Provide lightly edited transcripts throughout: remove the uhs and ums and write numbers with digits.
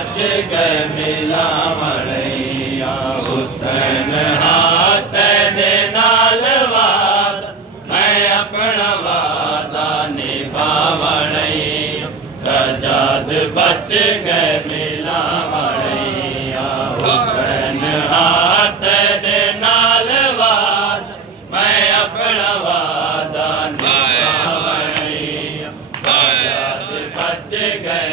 बच गए मिलावणिया हुसैन हाथ दे नाल वादा मैं अपना वादा निभावणिया सजाद बच गए मिलावणिया हुसैन हाथ दे नाल वादा मैं अपना वादा निभावणिया सजाद बच गए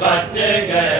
बच गए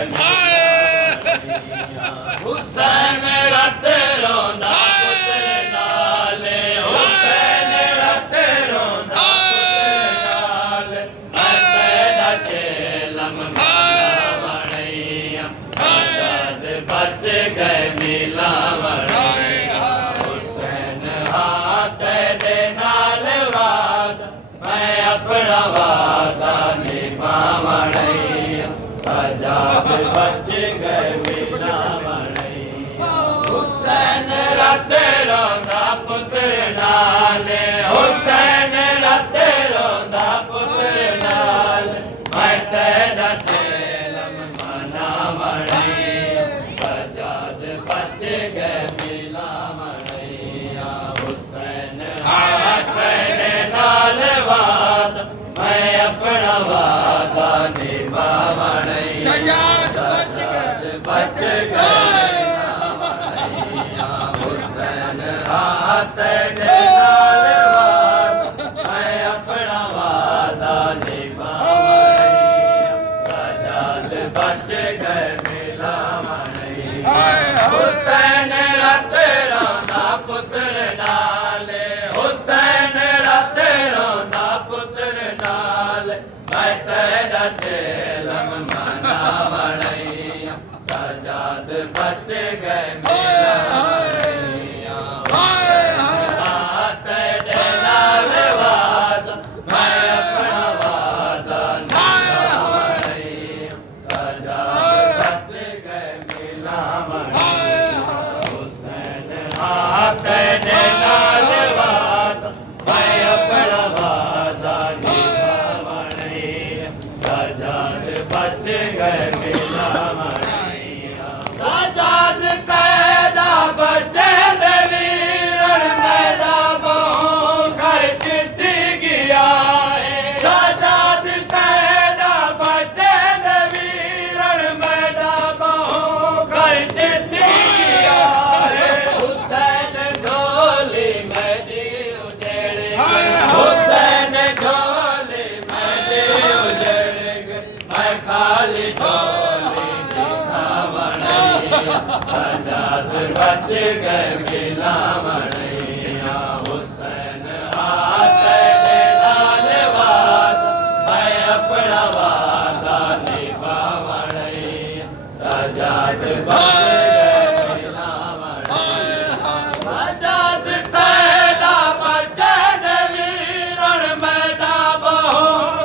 हुसैन रत रोंदा पुत्र नाले हुसैन रत रोंदा पुत्र नाले मैं तेरा चेलम मिलावणिया सजाद बच गए मिलावणिया हुसैन हाथ दे नाल वादा मैं अपना वादा निभावणिया सजाद बच गए मिलावणिया हुसैन रत रोंदा पुत्र नाले हुसैन रत रोंदा पुत्र नाले मैं तेरा चेलम मनावणिया सजाद बच गए मिलावणिया हुसैन हाथ दे नाल वादा मैं अपना वादा निभावणिया सजाद बच गए मिलावणिया हुसैन हाथ दे नाल वादा मैं अपना वादा निभावणिया सजाद बच गए मिलावणिया हुसैन रत रोंदा पुत्र नाले हुसैन रत रोंदा पुत्र नाले मैं तेरा चेलम मनावणिया सजाद बच गए मिलावणिया हाथ दे नाल वादा मैं अपना वादा निभावणिया सजाद बच गए मिलावणिया हुसैन हाथ दे नाल वादा मैं अपना वादा निभावणिया सजाद बच गए मिलावणिया सजाद कैदा बचे दे वीरण मैदानों घर जित्ती गया है सजाद कैदा बचे दे वीरण मैदानों घर जित्ती गया है हुसैन झोली मेरी उजेड़ गई हुसैन झोली मेरी उजेड़ गई मैं खाली झोली दिखावणिया सजाद बच गए मिलावणिया हुसैन हाथ दे नाल वादा मैं अपना वादा निभावणिया सजाद बच गए मिलावणिया सजाद कैदा बचे दे वीरण मैदानों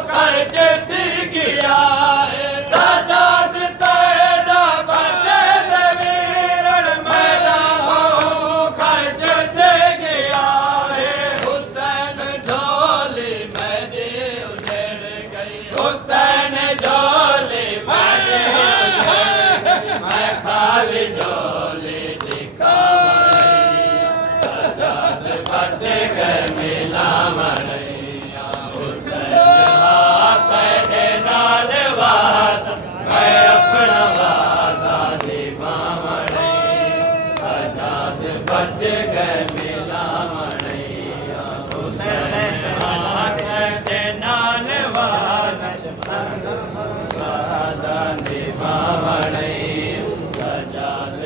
घर जित्ती गया है सजाद कैदा बचे दे वीरण मैदानों घर जित्ती गया है हुसैन झोली मेरी उजेड़ गई हुसैन झोली मेरी उजेड़ गई मैं खाली झोली दिखावणिया सजाद बच गए मिलावणिया हुसैन हाथ दे नाल वादा मैं अपना वादा निभावणिया सजाद बच गए मिलावणिया हुसैन हाथ दे नाल वादा वादा निभावणिया सजाद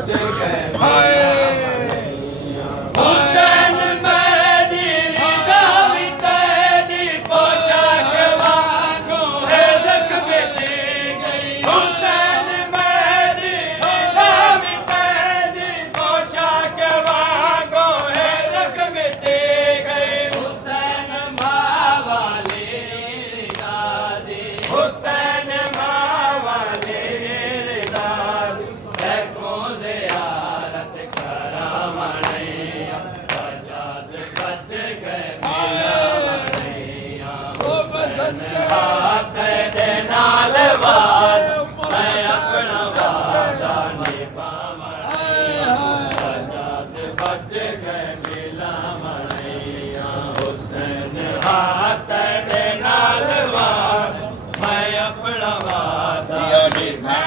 बच गए हुसैन मेरी रिदा भी तेरी पोशाक वांगू है जख्म दी गई हुसैन मेरी रिदा भी तेरी पोशाक वांगू है जख्म दी गई हुसैन माँ वाली दादी हुसैन माँ वाली रिदाद है को ज़ियारत करा मणैया सजाद बच गए मिला मणैया हुसैन हाथ दे नाल वाद मैं अपना वादा निभा मणैया सजाद बच गए मिला मणैया हुसैन हाथ दे नाल वाद मैं अपना वादा निभा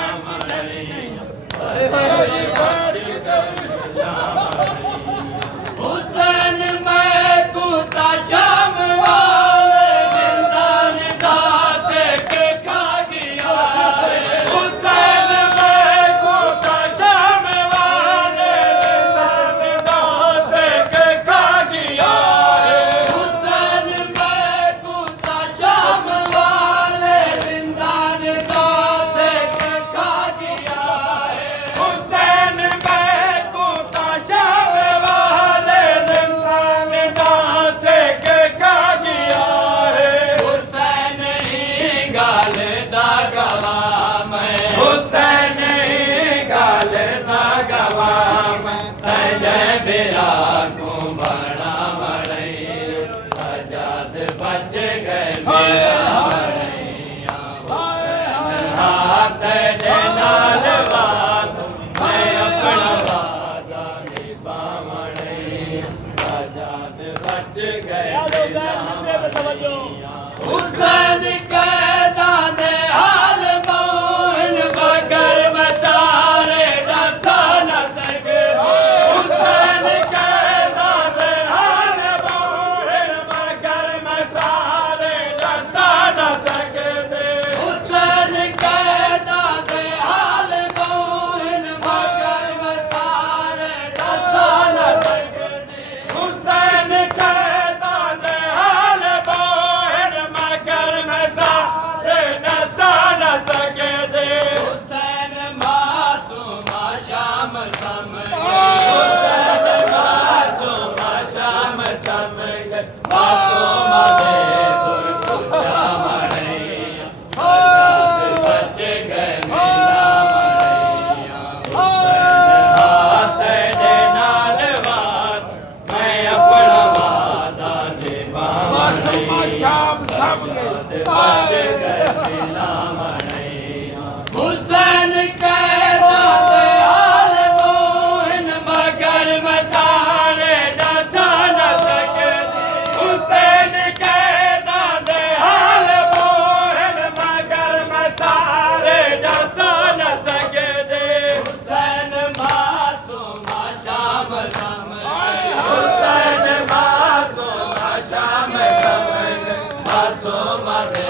हुसैन मैं कुता शाम वाले जिंदान दास के खा गया हुसैन मैं कुता शाम वाले दास के खा गया हुसैन मैं कुता शाम वाले जिंदान दास के खा गया हुसैन मैं कुता शाम वाले दास के खा गया हुसैन ही गाल दा गवाह मैं हुसैन ही गाल दा गवाह जय बेरा को बड़ा मरई सजाद बच गए मेरा मरैया हाथ दे नाल वाद मैं अपना वादा निभा मरैया सजाद बच गए हुसैन कैदा दे हाल मोहन बगर मसारे दसा न सके हुसैन कैदा दे हाल मोहन मगर मसारे दसा न सकदे हुसैन कैदा दे हाल मोहन मगर मसारे दसा न सके हुसैन कैदा दे हाल मोहन मगर मसारे दसा न सकदे हुसैन मासूम शाम समय हुसैन मासूम शाम समझ मासूम दे दूर पूजा मरैया सजाद बच गए मिला मरैया हुसैन हाथ दे नाल वाद मैं अपना वादा निभा मरैया सजाद बच गए मिला मरैया हुसैन कैदा दे हाल मोहन मगर मसारे दसा न सके हुसैन कैदा दे हाल मोहन मगर मसारे दसा न सकदे हुसैन मासूम शाम समय हुसैन मासूम शाम समझ मासूम दे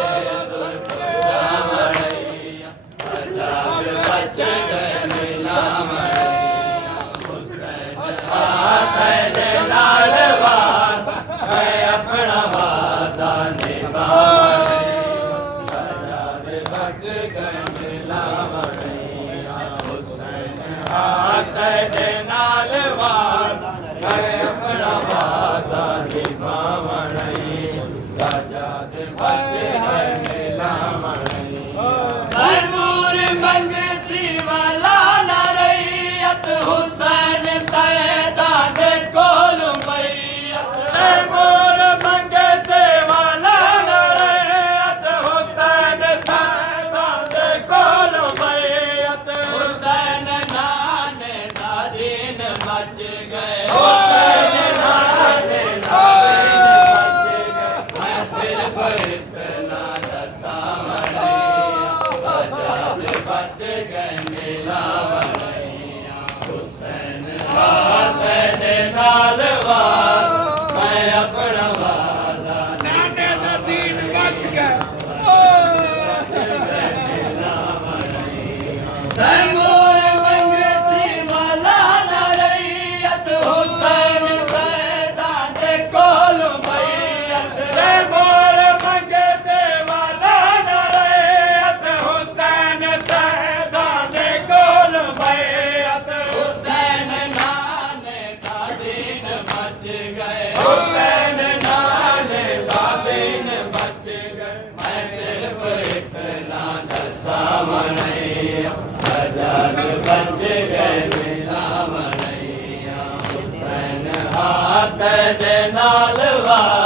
दूर पूजा मरैया सजाद बच गए मिला मरैया हुसैन हाथ दे नाल वाद मैं अपना वादा निभा मरैया सजाद बच गए मिला मरैया हुसैन हाथ दे नाल वाद मैं अपना वादा निभा मरैया सजाद बच गए मिला मरैया तैमूर मंग सी वाला न रैयत हुसैन सैदा दे कोल मैयत मोर मंगे से वाला न रहत हुसैन सैदा दे कोल मैयत हुसैन नाने दा दिन मच गए हुसैन नाने दा दिन मच गए मैं सिर्फ इतना दसा मरैया सजाद बच गए मिला मरैया हुसैन हाथ दे नाल वाद मैं अपना वादा नाने दा दिन बच गए तैमूर मंग सी वाला ਹੁਸੈਨ ਨਾਲ ਬਾਬੇ ਨੇ ਬਚ ਗਏ ਮੈਂ ਸਿਰਫ ਇਤਨਾ ਦੱਸਾਂ ਮਣਈਆ ਆਜ਼ਾਦ ਬਚ ਗਏ ਮੇਰਾ ਮਣਈਆ ਹੁਸੈਨ ਹੱਥ ਦੇ ਨਾਲ ਵਾ